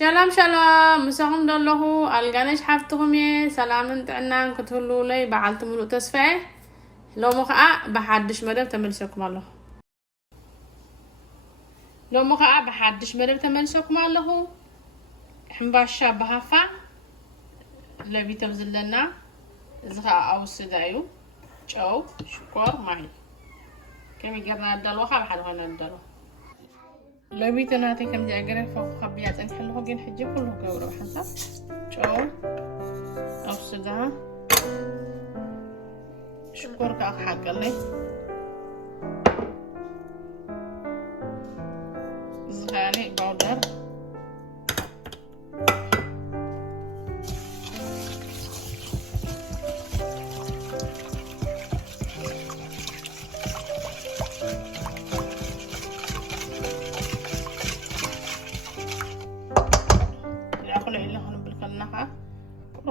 شلام شلام مساهم دلهو الجانش حفتهم سلام نتعنا كتقولوا لي بعلت ملو تسفه لو مخا بحدش مدب تملسكم الله لو مخا بحدش مدب تملسكم الله حنباشا بهفا لبي تبزلنا زخا او سدايو جو شكر معي كم يقرنا الدلو بحد هنا الدلو لبي تناتي كم جاكرة فوق خبيات نحله جين حجي كله كورو حتى جو او سدا شكر كأخ حق لي زغاني باودر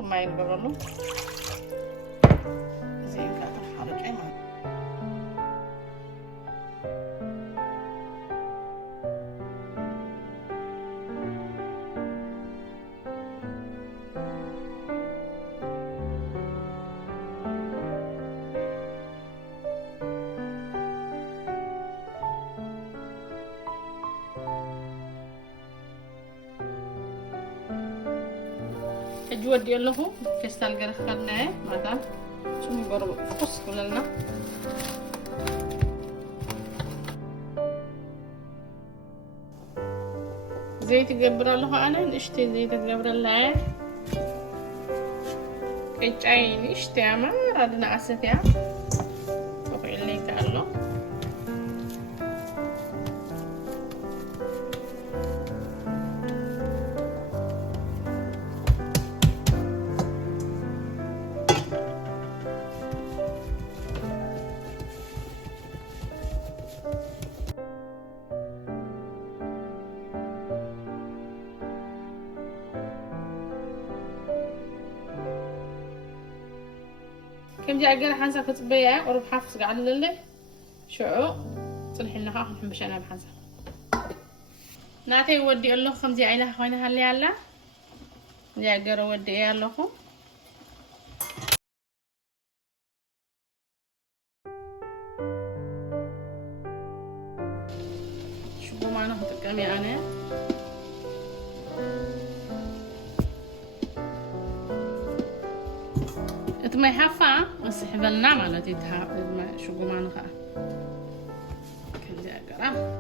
ما ينقبلوا زين كاتو حرج اي ما الجود ديالهم كيستال غرخلناه ماذا شنو نقرب قص لنا زيت يقبر له انا نشتي زيت يقبر له كيتعين اشتي ما ردنا اسيا وقيل لي قالو كم جاء قال حنسا كتبيا ورب حافظ قاعد لله شعو صلحي لنا خاخ نحبش انا بحنسا ناتي ودي الله خمزي عينها خوينها اللي على جاء قال ودي ايه الله شوفوا معنا هتقامي انا ما يحفى بس حبلنا مالتي ما شو معنا خا كل جاكرة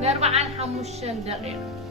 4 5 دقيقة